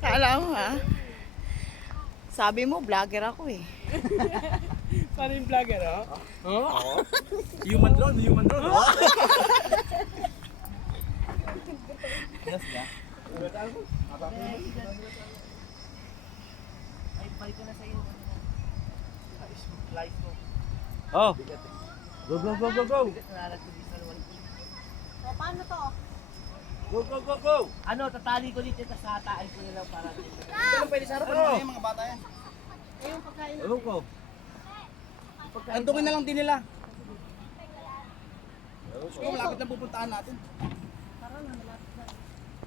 Kala mo ha? Sabi mo, vlogger ako eh. Paano yung vlogger, oh? Oh? Human drone, human drone. Yes, ba? Ay, balik ko na sa'yo. Live ko. Oh! Go, go, go, go, go! O, paano to? Go, go, go, go! Ano, tatali ko dito, tapos hatain ko nila para dito. Hindi lang pwede sa harap. Ano yung mga bata yan? Eh, yung pagkain. Ewan ko. Andungin na lang din nila. Kung malapit na pupuntahan natin. Parang na malapit.